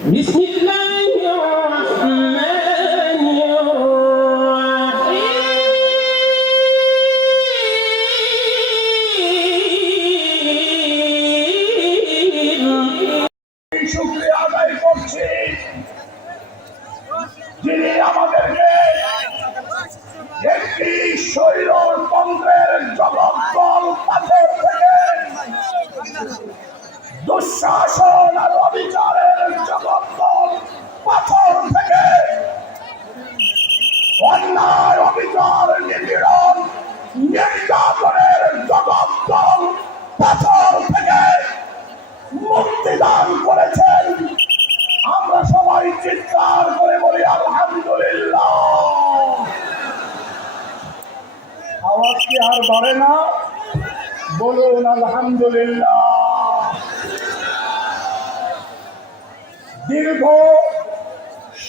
بسم الله الرحمن الرحيم শুকরিয়া আদায় করছি যিনি আমাদেরকে একটি স্বৈরতন্ত্রের জগদ্দল পাথর থেকে দুঃশাসন আর অবিচারের জগদ্দল পাথর থেকে অন্যায় অবিচার নিপীড়ন নির্যাতনের জগদ্দল পাথর থেকে মুক্তিদান করেছেন। আমরা সবাই চিৎকার করে বলি আলহামদুলিল্লাহ। আওয়াজ কি আর বাড়ে না? বলুন আলহামদুলিল্লাহ। দীর্ঘ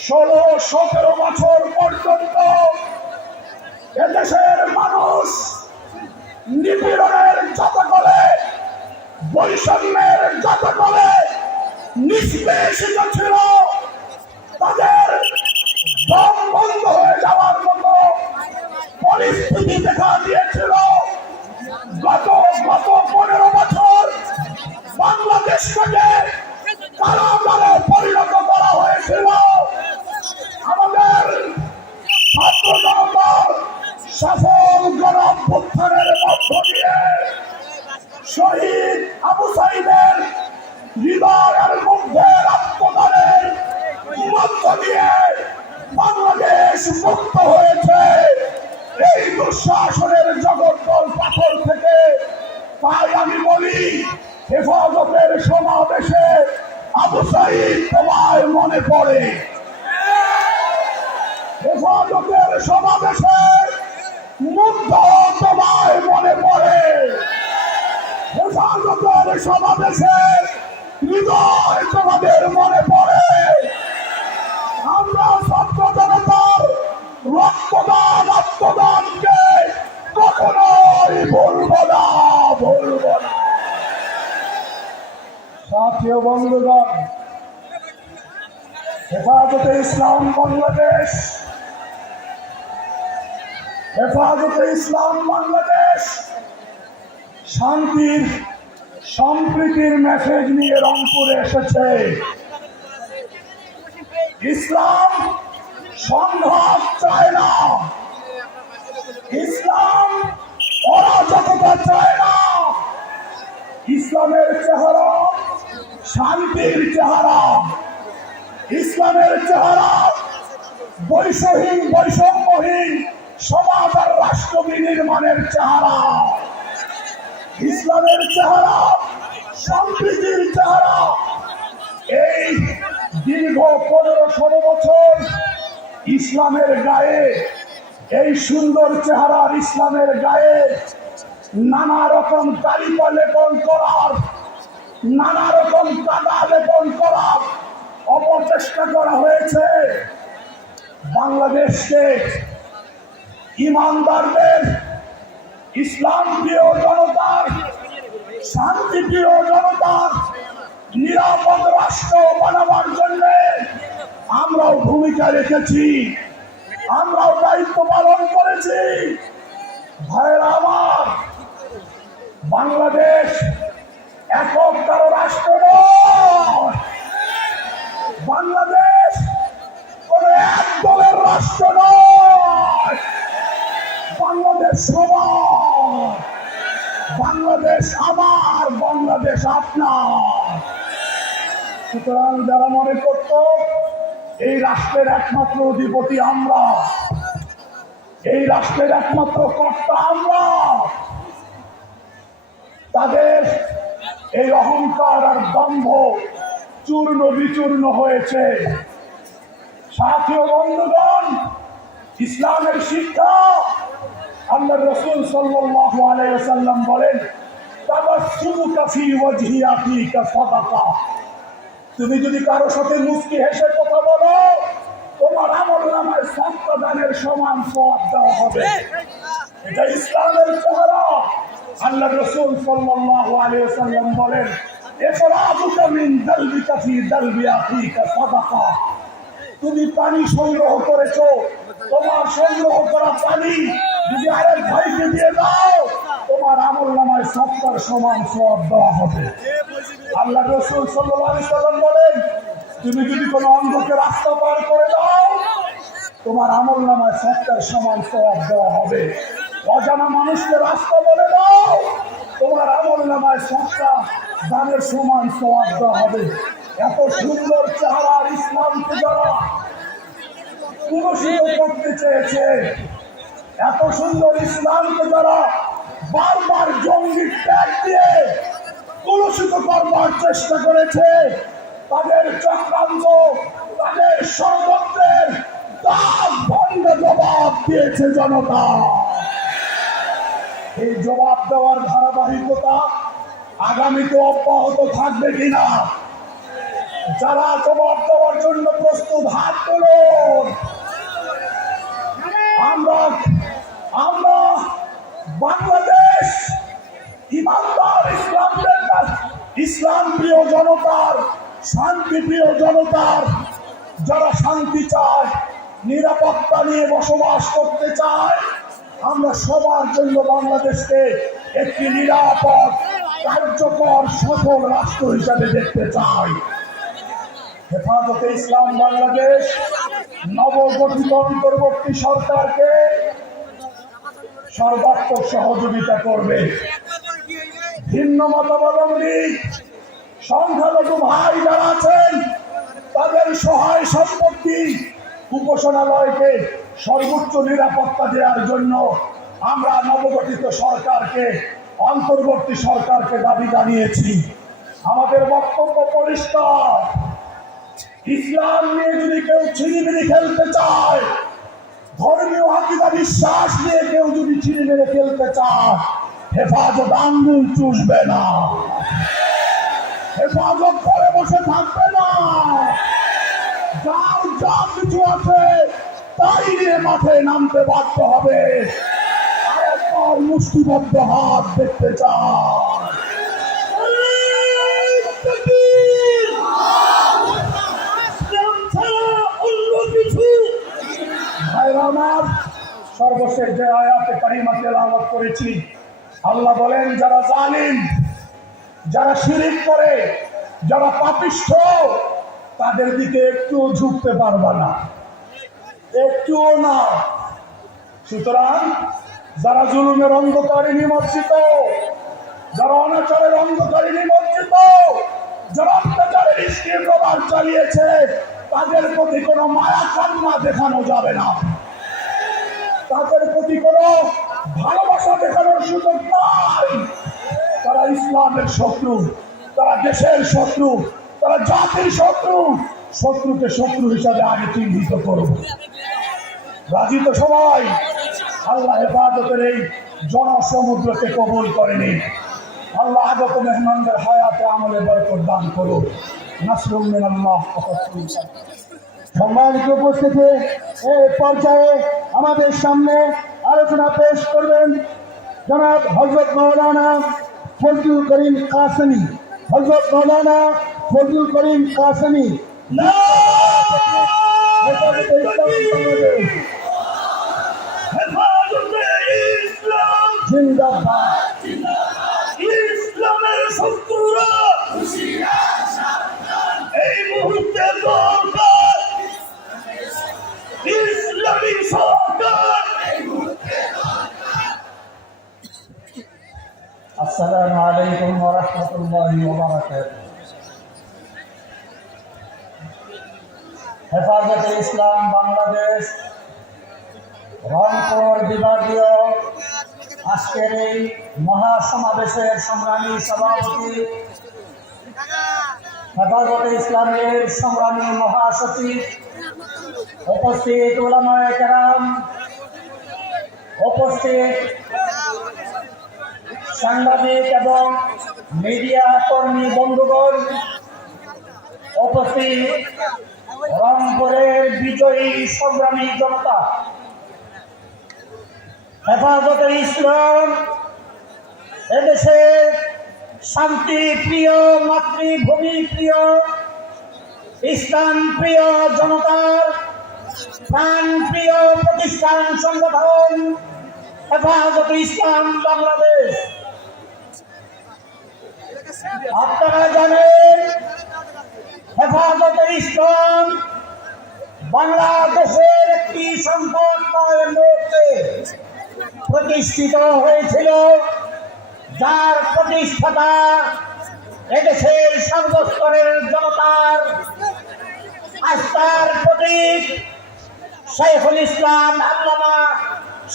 16-17 বছর পর্যন্ত এদেশের মানুষ নিপীড়নের জাতকলে, বৈষম্যের জাতকলে নিষ্পেষিত ছিল। তাদের দম বন্ধ হয়ে যাওয়ার মতো পরিস্থিতি দেখা দিয়েছিল। গত 15 বছর বাংলাদেশকে কারাগারে পরিণত করা হয়েছিল। আমাদের ছাত্র জনতার সফল গণ-অভ্যুত্থানের মধ্য দিয়ে শহীদ আবু সাইদের হৃদয়ের মধ্যে রক্তদানের মধ্য দিয়ে বাংলাদেশ মুক্ত হয়েছে এই দুঃশাসনের জগদ্দল পাথর থেকে। তাই আমি বলি, হেফাজতের সমাবেশে আবু সাইদ তোমায় মনে পড়ে। হেফাজতের সমাবেশে মুগ্ধ তোমায় মনে পড়ে। হেফাজতের সমাবেশে হৃদয় তোমাদের মনে পড়ে। আমরা ছাত্র জনতার রক্তদান আত্মদানকে কখনোই ভুলব না, ভুলব না। সাথী ও বন্ধুগণ, হেফাজতে ইসলাম বাংলাদেশ, হেফাজতে ইসলাম বাংলাদেশ শান্তির সম্প্রীতির মেসেজ নিয়ে রংপুরে এসেছে। ইসলাম সংঘাত চায় না, ইসলাম অরাজকতা চায় না। ইসলামের চেহারা শান্তির চেহারা, ইসলামের চেহারা বৈষম্যহীন সমাজ আর রাষ্ট্র বিনির্মাণের চেহারা, ইসলামের চেহারা সম্প্রীতির চেহারা। এই দীর্ঘ 15-16 বছর ইসলামের গায়ে, এই সুন্দর চেহারার ইসলামের গায়ে নানা রকম কালিমা লেপন করার, নানা রকম কাদা লেপন করার অপচেষ্টা করা হয়েছে। বাংলাদেশকে ইমানদারদের, ইসলাম প্রিয় জনতার, শান্তি প্রিয় জনতার নিরাপদ রাষ্ট্র বানাবার জন্য আমরাও ভূমিকা রেখেছি, আমরাও দায়িত্ব পালন করেছি। ভাইয়েরা আমার, বাংলাদেশ একক কারো রাষ্ট্র নয়, বাংলাদেশ কোন এক দলের রাষ্ট্র নয়, বাংলাদেশ সবার, বাংলাদেশ আমার, বাংলাদেশ আপনার। সুতরাং যারা মনে করত এই রাষ্ট্রের একমাত্র অধিপতি আমরা, এই রাষ্ট্রের একমাত্র কর্তা আমরা, তাদের এই অহংকার আর দম্ভ চূর্ণ বিচূর্ণ হয়েছে। সাথী ও বন্ধুগণ, ইসলামের শিক্ষা, আল্লাহর রাসূল সাল্লাল্লাহু আলাইহি ওয়াসাল্লাম বলেন, তাবাসসুমুকা ফি ওয়াজহি আখিকা সাদাকা। তুমি যদি কারো সাথে মুস্কি হেসে কথা বলো, তোমার আমলনামায় সাদকা দানের সমান সওয়াব দেওয়া হবে। এটা ইসলামের চেহারা। আল্লাহর রাসূল সাল্লাল্লাহু আলাইহি ওয়াসাল্লাম বলেন, ইখরাজুকা মিন দালবিকা ফি দালবি আখিকা সাদাকা। তুমি পানি সংগ্রহ করেছো, তোমার সংগ্রহ করা পানি যদি আরেক ভাইকে দিয়ে দাও, তোমার আমলনামায় সত্তর সমান সওয়াব দেওয়া হবে। আল্লাহ রাসূল সাল্লাল্লাহু আলাইহি সাল্লাম বলেন, তুমি যদি কোনো অন্ধকে রাস্তা পার করে দাও, তোমার আমলনামায় সত্তর সমান সওয়াব দেওয়া হবে। অজানা মানুষকে রাস্তা বলে দাও, তোমার আমলনামায় সত্তর দানের সমান সওয়াব দেওয়া হবে। এত সুন্দর চেহারার ইসলামকে যারা কুলুষিত করতে চেয়েছে, এত সুন্দর ইসলামকে যারা বারবার জঙ্গি ট্যাগ দিয়ে কুলুষিত করবার চেষ্টা করেছে, তাদের চক্রান্ত, তাদের ষড়যন্ত্রের দাগ ভণ্ড জবাব দিয়েছে জনতা। এই জবাব দেওয়ার ধারাবাহিকতা আগামীতে অব্যাহত থাকবে কিনা? যারা জবাব দেওয়ার জন্য প্রস্তুত হাত তুলুন। আমরা বাংলাদেশ ইমানদার ইসলাম প্রিয় জনতার, শান্তি প্রিয় জনতার, যারা শান্তি চায়, নিরাপত্তা নিয়ে বসবাস করতে চায়, আমরা সবার জন্য বাংলাদেশকে একটি নিরাপদ, কার্যকর, সফল রাষ্ট্র হিসাবে দেখতে চাই। হেফাজতে ইসলাম বাংলাদেশ নবগঠিত অন্তর্বর্তী সরকারকে সর্বাত্মক সহযোগিতা করবে। ভিন্ন মতাবলম্বী সংখ্যালঘু ভাই যারা আছেন, তাদের সহায় সম্পত্তি উপাসনালয়কে সর্বোচ্চ নিরাপত্তা দেওয়ার জন্য আমরা নবগঠিত সরকারকে, অন্তর্বর্তী সরকারকে দাবি জানিয়েছি। আমাদের বক্তব্য পরিষ্কার, ইসলাম নিয়ে যদি কেউ ছিনিমিনি খেলতে চায়, ধর্মীয় আকীদা বিশ্বাস নিয়ে কেউ যদি ছিনিমিনি খেলতে চায়, হেফাজত আঙ্গুল চুষবে না, হেফাজত করে বসে থাকবে না। যার যা কিছু আছে তাই নিয়ে মাঠে নামতে বাধ্য হবে। আরেকবার মুষ্টিবদ্ধ হাত দেখতে চায়। আমার সর্বশেষ যে আয়াতে কারিমা তেলাওয়াত করেছি, আল্লাহ বলেন, যারা জালিম, যারা শিরিক করে, যারা পাপিষ্ঠ, তাদের দিকে একটুও ঝুঁকতে পারবে না, একটুও না। সুতরাং যারা জুলুমের অন্ধকারে নিমজ্জিত, যারা অনাচারের অন্ধকারে নিমজ্জিত, যারা অত্যাচারের ইস্কির প্রভাব চালিয়েছে, তাদের প্রতি কোনো মায়া কান্না দেখানো যাবে না, তাদের প্রতি কোনো ভালোবাসা দেখানোর সুযোগ নাই। তারা ইসলামের শত্রু, তারা দেশের শত্রু, তারা জাতির শত্রু। শত্রুকে শত্রু হিসাবে আগে চিহ্নিত করব। রাজি তো সবাই? আল্লাহ হেফাজতের এই জনসমুদ্রকে কবুল করেনি। আল্লাহ আগত মেহমানদের হায়াতে আমলে বরকত দান করুন। নাসরুম মিনাল্লাহ। সম্মানিত উপস্থিতি, এই পর্যায়ে আমাদের সামনে আলোচনা পেশ করবেন জনাব হযরত মাওলানা ফজলুল করিম কাসেমী। হযরত মাওলানা ফজলুল করিম কাসেমী। জিন্দাবাদ। ইসলামের শত্রুরা এই মুহূর্তে দরকার ইসলামী সরকার। আসসালামু আলাইকুম ওয়া রাহমাতুল্লাহি ওয়া বারাকাতুহু। হেফাজতে ইসলাম বাংলাদেশ রংপুর বিভাগীয় আজকের এই মহাসমাবেশের সংগ্রামী সভাপতি, হেফাজতে ইসলামের সংগ্রামী মহাসচিব, উপস্থিত উলামায়ে কেরাম, উপস্থিত সাংবাদিক এবং মিডিয়া কর্মী বন্ধুগণ, উপস্থিত রংপুরের বিজয়ী সংগ্রামী জনতা, হেফাজতে ইসলাম এদেশের শান্তি প্রিয়, মাতৃভূমি প্রিয়, ইসলাম প্রিয় জনতার প্রাণ প্রিয় প্রতিষ্ঠান সংগঠন হেফাজতে ইসলাম বাংলাদেশ। আপনারা জানেন হেফাজতে ইসলাম বাংলাদেশের একটি সংকটময় মুহূর্তে প্রতিষ্ঠিত হয়েছিল, যার প্রতিষ্ঠাতা এদেশের সর্বস্তরের জনতার আস্থার প্রতীক শাইখুল ইসলাম আল্লামা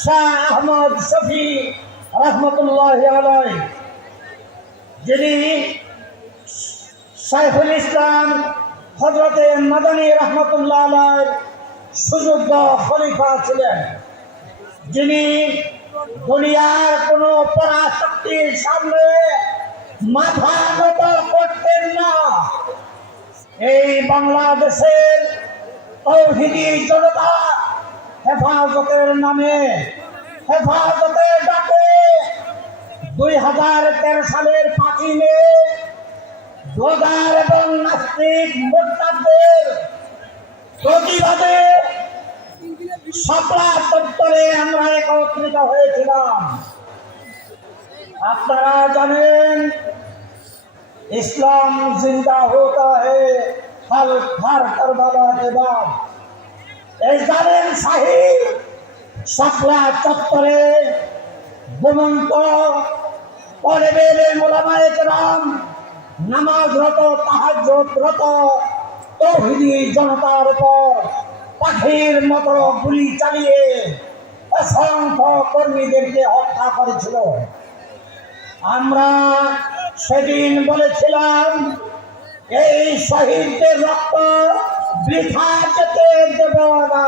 শাহ আহমদ শফী রহমতুল্লাহ আলাইহি, যিনি শাইখুল ইসলাম হযরতে মাদানী রহমতুল্লাহ আলাইহির সুযোগ্য খলিফা ছিলেন, যিনি দুনিয়ার কোন পরাশক্তির সামনে মাথা নত করতেন না। এই বাংলাদেশের তৌহিদি জনতা হেফাজতের নামে, হেফাজতের ডাকে 2013 সালের 5ই মে ব্লগার এবং নাস্তিক মোরতাদদের প্রতিবাদে শাপলা চত্বরে আমরা একত্রিত হয়েছিলাম। আপনারা জানেন ইসলাম জিন্দা होता है हर करबला के बाद। এই জালেম শাহী শাপলা চত্বরে ঘুমন্ত পরিবেলে মোলামায়ে কেরাম, নামাজরত তাহাজ্জুদরত তৌহিদি জনতার উপর পাখির মতো গুলি চালিয়ে অসংখ্য কর্মীদেরকে হত্যা করেছিল। আমরা সেদিন বলেছিলাম এই শহীদদের রক্ত বৃথা যেতে দেব না।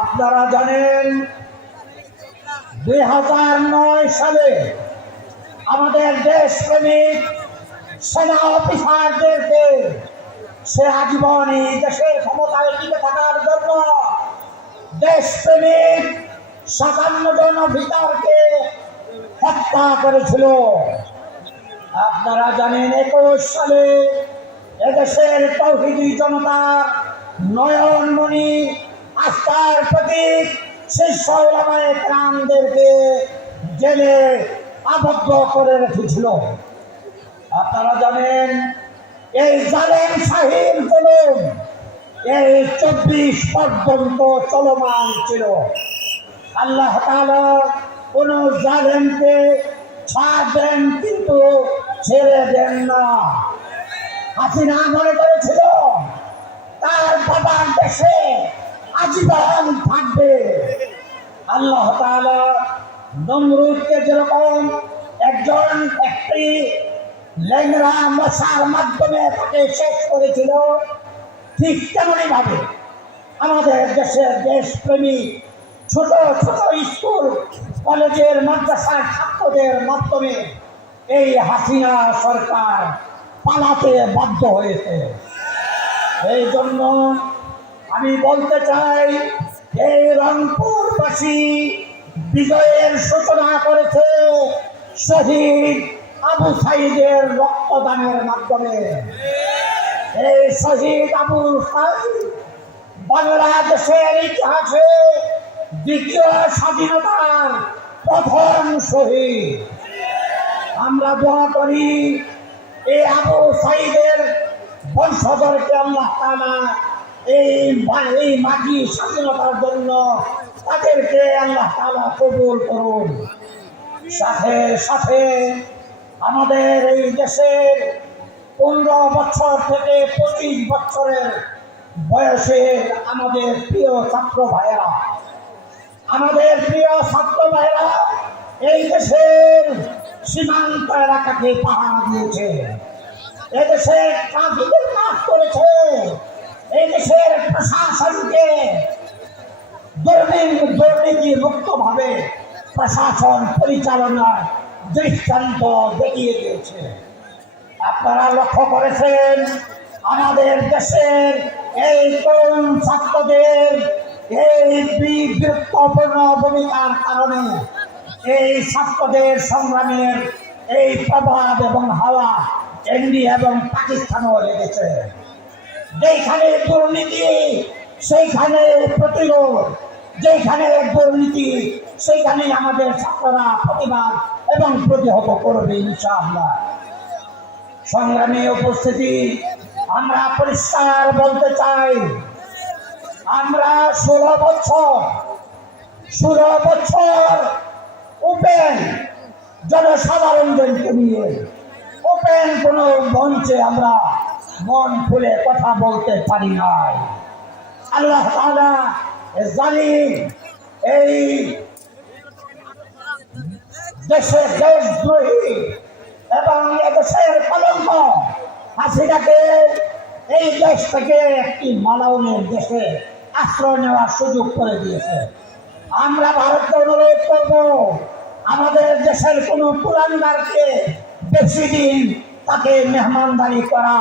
আপনারা জানেন 2009 সালে আমাদের দেশপ্রেমিক সেনা অফিসারদেরকে সে আজীবনই দেশের ক্ষমতায় টিকে থাকার জন্য দেশপ্রেমিক 57 জন অফিসারকে হত্যা করেছিল। আপনারা জানেন 21 সালে এদেশের তৌহিদি জনতা নয়নমণি আস্থার প্রতীক শীর্ষ উলামায়ে কেরামদেরকে জেলে আবদ্ধ করে রেখেছিল। আপনারা জানেন এই জালেম শাহীর জুলুম এই 24 পর্যন্ত চলমান ছিল। আল্লাহ তাআলা কোন জালেমকে ছাড় দেন কিন্তু ছেড়ে দেন না। হাসিনা মনে করেছিল তার বাবার দেশে আজীবন থাকবে। আল্লাহ তাআলা নমরুদকে যেরকম একটি ল্যাংড়া মশার মাধ্যমে তাকে শেষ করেছিল, ঠিক তেমনি ভাবে আমাদের দেশের দেশপ্রেমী ছোট ছোট স্কুল কলেজের মাদ্রাসার ছাত্রদের মাধ্যমে এই হাসিনা সরকার পালাতে বাধ্য হয়েছে। এই জন্য আমি বলতে চাই এই রংপুরবাসী বিজয়ের সূচনা করেছে শহীদ আবু সাঈদের রক্তদানের মাধ্যমে। এই শহীদ আবু সাঈদ বাংলাদেশের ইতিহাসে দ্বিতীয় স্বাধীনতার প্রথম শহীদ। আমরা দোয়া করি এই আবু সাঈদের বংশধরকে আল্লাহ তাআলা এই মাটি স্বাধীনতার জন্য তাদেরকে আল্লাহ তাআলা কবুল করুন। সাথে সাথে আমাদের এই দেশের 15 বছর থেকে 25 বছরের বয়সের আমাদের প্রিয় ছাত্র ভাইয়েরা, এই দেশের সীমান্ত এলাকাকে পাহারা দিয়েছে, এদেশের ট্রাফিকের কাজ করেছে, এই দেশের প্রশাসনকে দুর্নীতি মুক্তভাবে প্রশাসন পরিচালনার দৃষ্টান্ত দেখিয়ে দিয়েছে। আপনারা লক্ষ্য করেছেন আমাদের দেশের এই তরুণ ছাত্রদের এই বীরত্বপূর্ণ ভূমিকার কারণে এই ছাত্রদের সংগ্রামের এই প্রভাব এবং হাওয়া ইন্ডিয়া এবং পাকিস্তানও লেগেছে। যেখানে দুর্নীতি সেইখানে প্রতিরোধ, যেখানে দুর্নীতি সেইখানে আমাদের ছাত্ররা প্রতিবাদ এবং প্রতিহত করবে ইনশাআল্লাহ। সংগ্রামী উপস্থিতি, আমরা পরিষ্কার বলতে চাই, আমরা 16 বছর ওপেন জনসাধারণদেরকে নিয়ে ওপেন কোনো মঞ্চে আমরা মন খুলে কথা বলতে পারি নাই। আল্লাহ তাআলা জালিম এই দেশদ্রোহী এবং এদেশের কলঙ্ক হাসিনাকে এই দেশ থেকে একটি মালাউনের দেশে আশ্রয় নেওয়ার সুযোগ করে দিয়েছে। আমরা ভারতকে অনুরোধ করব, আমাদের দেশের কোনো পুরানদারকে বেশি দিন তাকে মেহমানদারি করা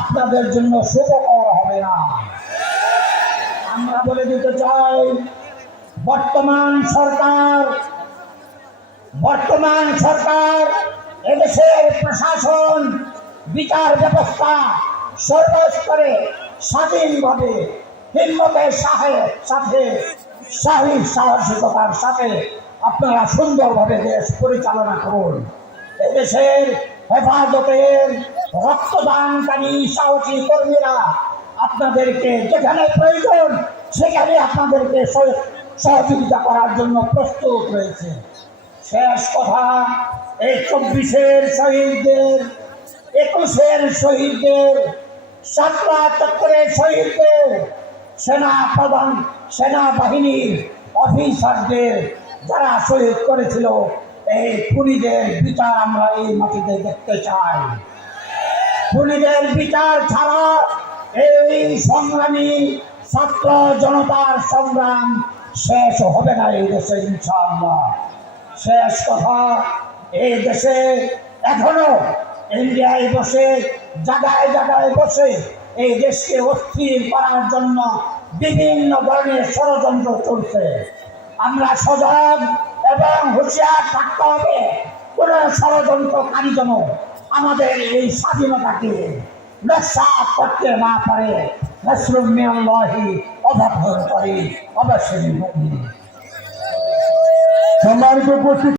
আপনাদের জন্য শুভকর হবে না। আমরা বলে দিতে চাই, বর্তমান সরকার এদেশের প্রশাসন বিচার ব্যবস্থা সর্বস্তরে স্বাধীনভাবে হিম্মতের সাথে সাহসিকতার সাথে আপনারা সুন্দরভাবে দেশ পরিচালনা করুন। এদেশের হেফাজতের রক্তদানকারী সাহসী কর্মীরা আপনাদেরকে যেখানে প্রয়োজন সেখানে আপনাদেরকে সহযোগিতা করার জন্য প্রস্তুত রয়েছে। শেষ কথা, এই 24-এর শহীদদের, 21-এর শহীদদের, 7 শহীদদের, সেনাবাহিনীর অফিসারদের যারা শহীদ করেছিল, এই খুনিদের বিচার আমরা এই মাটিতে দেখতে চাই। খুনিদের বিচার ছাড়া এই সংগ্রামী ছাত্র জনতার সংগ্রাম শেষ হবে না এই দেশে ইনশাআল্লাহ। শেষ কথা, এই দেশে এখনো ইন্ডিয়ায় বসে জায়গায় বসে এই দেশকে অস্থির করার জন্য বিভিন্ন ধরনের ষড়যন্ত্র চলছে। আমরা সজাগ এবং হুঁশিয়ার থাকতে হবে, কোন ষড়যন্ত্রকারী যেন আমাদের এই স্বাধীনতাকে নস্যাৎ করতে না পারে। নাসরুম মিনাল্লাহি অবধান করে অবশ্যই। সম্মানিত উপস্থিতি।